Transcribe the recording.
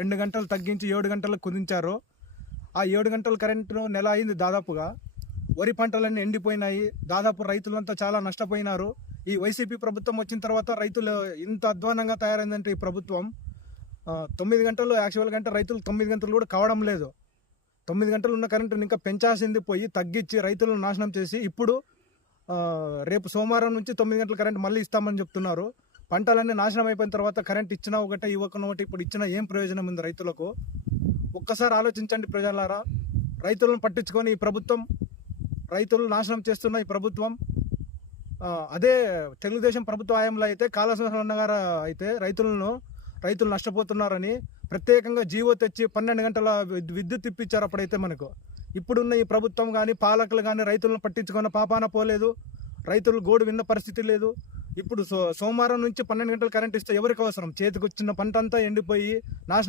2 గంటలు తగ్గించి 7 గంటలకు కుదించారు. ఆ 7 గంటల కరెంటు నెల అయింది దాదాపుగా. వరి పంటలన్నీ ఎండిపోయినాయి. దాదాపు రైతులంతా చాలా నష్టపోయినారు. ఈ వైసీపీ ప్రభుత్వం వచ్చిన తర్వాత రైతులు ఇంత అధ్వానంగా తయారైందంటే ఈ ప్రభుత్వం 9 గంటలు యాక్చువల్గా అంటే రైతులు 9 గంటలు కూడా కావడం లేదు. 9 గంటలు ఉన్న కరెంటుని ఇంకా పెంచాల్సింది పోయి తగ్గించి రైతులను నాశనం చేసి ఇప్పుడు రేపు సోమవారం నుంచి 9 గంటల కరెంట్ మళ్ళీ ఇస్తామని చెప్తున్నారు. పంటలన్నీ నాశనం అయిపోయిన తర్వాత కరెంట్ ఇచ్చినా ఒకటే ఇవ్వకుండా ఒకటి ఇప్పుడు ఇచ్చినా ఏం ప్రయోజనం ఉంది రైతులకు? ఒక్కసారి ఆలోచించండి ప్రజలారా. రైతులను పట్టించుకొని ఈ ప్రభుత్వం, రైతులు నాశనం చేస్తున్న ఈ ప్రభుత్వం, అదే తెలుగుదేశం ప్రభుత్వ హయాంలో అయితే కాళేశ్వరం గారు అయితే రైతులు నష్టపోతున్నారని ప్రత్యేకంగా జీవో తెచ్చి 12 గంటల విద్యుత్ ఇప్పించారు అప్పుడైతే మనకు. ఇప్పుడున్న ఈ ప్రభుత్వం కానీ పాలకులు కానీ రైతులను పట్టించుకున్న పాపాన పోలేదు. రైతులు గోడు విన్న పరిస్థితి లేదు. ఇప్పుడు సోమవారం నుంచి 12 గంటలు కరెంట్ ఇస్తే ఎవరికి అవసరం? చేతికి వచ్చిన పంట అంతా ఎండిపోయి నాశనం